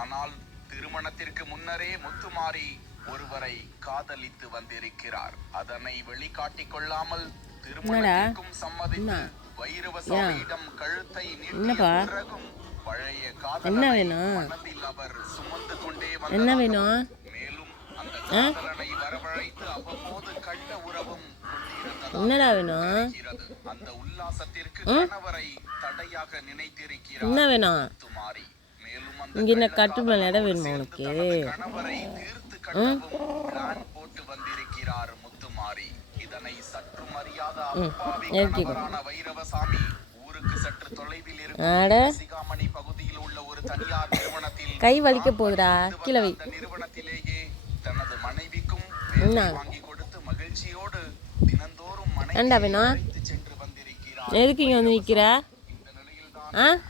ஆனால் திருமணத்திற்கு முன்னரே முத்துமாரி ஒருவரை காதலித்து வந்திருக்கிறார். அதனை வெளிக்காட்டிக் கொள்ளாமல் திருமணத்திற்கும் சம்மதித்து வைரவசாமியிடம் கழுத்தை நீட்டிய பிறகும் பழைய காதலனை மனதில் அவர் சுமந்து கொண்டே வந்தார். மேலும் அந்த காதலனை வரவழைத்து அவ்வப்போது கள்ள உறவும் கொண்டிருந்தது. அந்த உல்லாசத்திற்கு கணவரை தடையாக நினைத்திருக்கிறார் முத்துமாரி. மேலும் அந்த கணவரை தீர்த்து கட்டவும் பிளான் போட்டு வந்திருக்கிறார் முத்துமாரி. இதனை சற்று மரியாத அப்பாவி கணவரான வைரவசாமி ஊருக்கு சற்று தொலைவில் இருக்கும் சிகாமணி பகுதியில் உள்ள ஒரு தனியார் நிறுவனத்தில் கை வலிக்க போகுதா கிழவி நிறுவனத்திலேயே தனது மனைவிக்கும் வேலை வாங்கி கொடுத்து மகிழ்ச்சியோடு தினந்தோறும் மனைவி சென்று வந்திருக்கிறார். எதுக்கு இங்க வந்து நிக்கிற? இந்த நிலையில்தான்